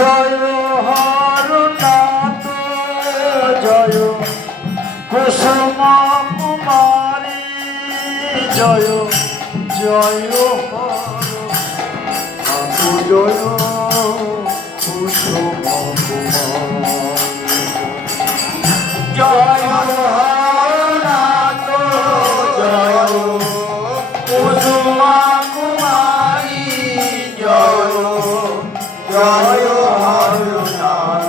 জয় Haranath জয় কুসুম কুমারী জয় জয় Haranath জয় কুসুম কুমারী জয় Haranath জয় কুসুম কুমারী জয় জয় Haranath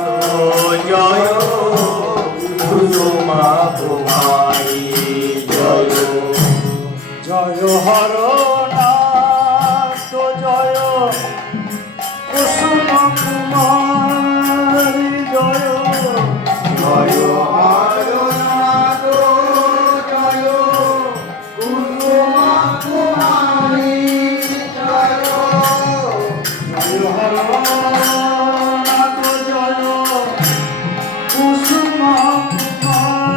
জয় কুসুম কুমারী জয় জয় Haranath জয় কুসুম কুমারী জয় জয় Haranath জয় কুসুম কুমারী জয় জয় Haranath জয় কুসুম কুমারী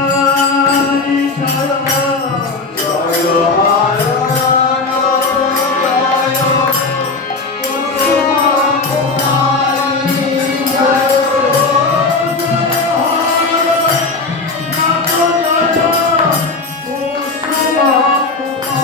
জয় জয় Haranath জয় কুসুম কুমারী জয় জয় Haranath জয় কুসুম কুমারী